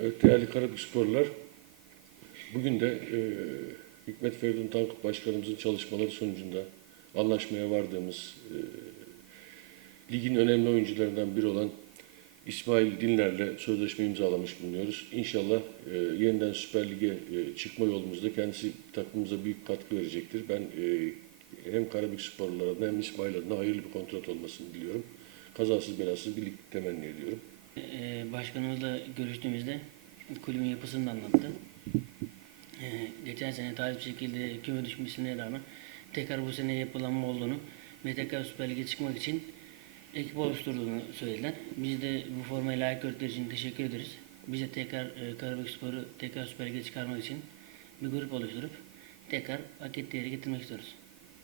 Evet, değerli Karabük Sporlar, bugün de e, Hikmet Feridun Tankut Başkanımızın çalışmaları sonucunda anlaşmaya vardığımız e, ligin önemli oyuncularından biri olan İsmail Dinler'le sözleşme imzalamış bulunuyoruz. İnşallah e, yeniden Süper Lig'e e, çıkma yolumuzda kendisi takımımıza büyük katkı verecektir. Ben e, hem Karabük Sporlular adına hem İsmail adına hayırlı bir kontrat olmasını diliyorum. Kazasız belasız bir lig temenni ediyorum. Ee, Başkanımızla görüştüğümüzde kulübün yapısını da anlattı. Ee, Geçen sene talip şekilde küme düşmesine rağmen tekrar bu sene yapılanma olduğunu ve tekrar Süper Lig'e çıkmak için ekip oluşturduğunu söylediler. Biz de bu formaya layık gördükleri için teşekkür ederiz. Biz de tekrar e, Karabük Spor'u tekrar Süper Lig'e çıkarmak için bir grup oluşturup tekrar hak ettiği yere getirmek istiyoruz.